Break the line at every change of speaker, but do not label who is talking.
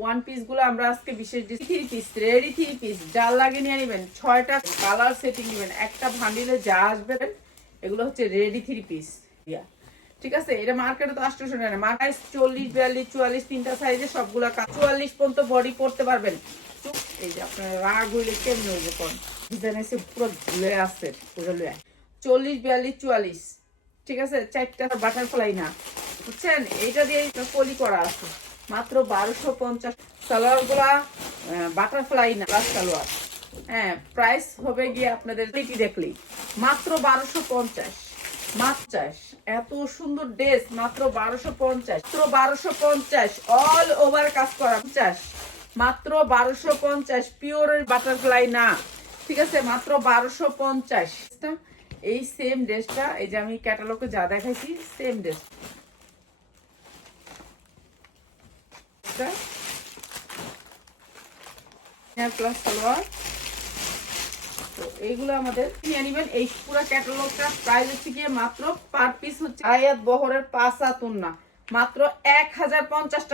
One পিসগুলো আমরা আজকে বিশেষ three piece ready three piece যার লাগে নিয়ে নেবেন, ছয়টা কালার সেটিং নেবেন, একটা ভান্ডিলে যা আসবে, এগুলো হচ্ছে রেডি থ্রি পিস ঠিক আছে? এটা মার্কেটে তো আটশোশো টাকা মার্কেট চল্লিশ, বিয়াল্লিশ, চুয়াল্লিশ, তিনটা সাইজে সবগুলো চুয়াল্লিশ পর্যন্ত বডি পড়তে পারবেন। এই যে আপনার রাগ হইলে কেমন হইবে কোন? ডিজাইন এসে পুরো ঘুরে আসছে, পুরো লয়ে চল্লিশ, বিয়াল্লিশ, চুয়াল্লিশ। ঠিক আছে? চারটা বাটারফ্লাই না। বুঝছেন? এইটা দিয়ে কলি করা আছে। মাত্র বারোশো পঞ্চাশ সালোয়ারগুলা বাটারফ্লাই না সালোয়ার। হ্যাঁ প্রাইস হবে গিয়ে আপনাদের কোয়ালিটি দেখলেই। মাত্র বারোশো পঞ্চাশ এত সুন্দর ড্রেস মাত্র বারোশো পঞ্চাশ, মাত্র বারোশো পঞ্চাশ অল ওভার কাজ করা, পঞ্চাশ। মাত্র বারোশো পঞ্চাশ পিওরের বাটারফ্লাই না। ঠিক আছে, মাত্র বারোশো পঞ্চাশ। এই সেম ড্রেসটা এই যে আমি ক্যাটালগে যা দেখাইছি সেম ড্রেস প্লাস সালোয়ার। তো এইগুলো আমাদের নিয়ে নিবেন। এই পুরো ক্যাটালগটা প্রাইস হচ্ছে গিয়ে মাত্র পার পিস হচ্ছে আয়াত বহরের পাঁচ আতুন না মাত্র এক হাজার পঞ্চাশ টাকা।